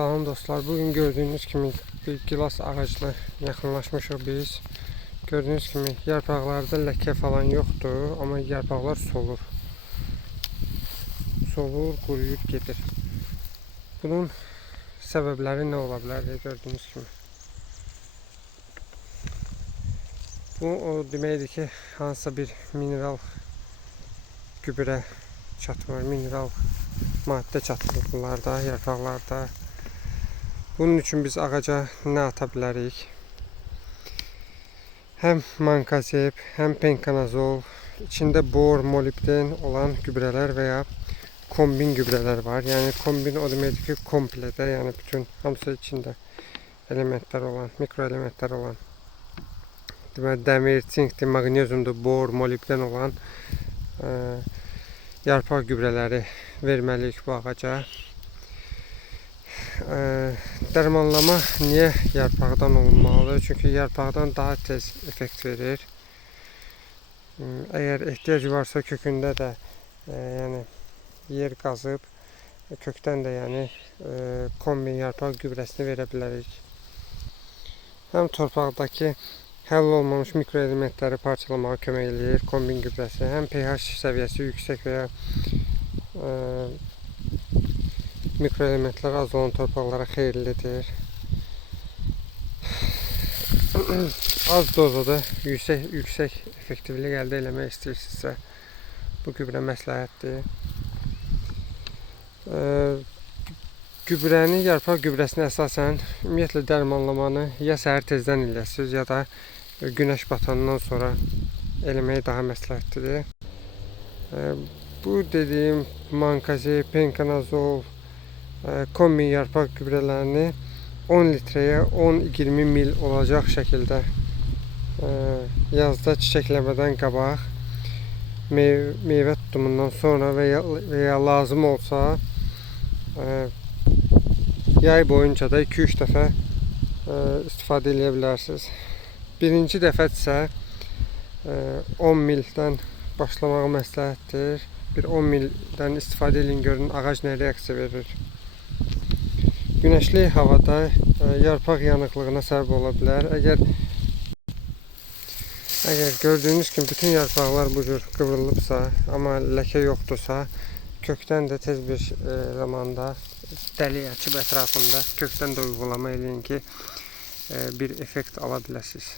Salam dostlar, bugün gördüğünüz kimi bir gilas ağacına yaxınlaşmışıq biz. Gördüğünüz kimi yarpaqlarda ləkə falan yoxdur, amma yarpaqlar solur. Solur, quruyub gedir. Bunun səbəbləri nə ola bilər deyə gördüyünüz kimi. Bu o deməkdir ki, hansısa bir mineral gübrə çatmır, mineral maddə çatmır bunlarda, yarpaqlarda. Bunun üçün biz ağaca nə ata bilərik? Həm mankazeb, həm penkanazol, içində bor, molibden olan gübrələr və ya kombin gübrələr var. Yəni kombin o deməkdir ki, kompledə, yəni bütün hamısı içində elementlər olan, mikro elementlər olan. Deməli, dəmir, sinkdir, maqneziumdur, bor, molibden olan yarpaq gübrələri verməliyik bu ağaca. Dərmanlama niyə yarpaqdan olunmalıdır? Çünki yarpaqdan daha tez effekt verir. Əgər ehtiyac varsa kökündə də yəni yer qazıb kökdən də yəni kombin yarpaq gübrəsini verə bilərik. Həm torpaqdakı həll olmamış mikroelementləri parçalamağa kömək edir kombin gübrəsi. Həm pH səviyyəsi yüksək və ya mikroelementlər az olan torpaqlara xeyirlidir. Az dozada yüksək effektivlik əldə etmək istəyirsinizsə bu gübrə məsləhətdir. Gübrəni, yarpaq gübrəsini əsasən ümumiyyətlə dərmanlamanı ya səhər tezdən eləyəsiniz, ya da günəş batandan sonra eləmək daha məsləhətlidir. Bu dediyim mankazeb, penkanazol, kombin yarpaq gübrələrini 10 litrəyə 10-20 mil olacaq şəkildə yazda çiçəkləmədən qabaq, meyvə tutumundan sonra və ya lazım olsa yay boyunca da 2-3 dəfə istifadə edə bilərsiniz. Birinci dəfədirsə 10 mildən başlamağı məsləhətdir. Bir 10 mildən istifadə edin, görün ağac nə reaksiya verir. Güneşli havada yarpaq yanıqlığına səbəb ola bilər. Əgər gördüyünüz kimi bütün yarpaqlar bu cür qıvrılıbsa, amma ləkə yoxdursa, kökdən də tez bir zamanda dəli açıb ətrafında kökdən də uygulama eləyin ki, bir effekt ala biləsiniz.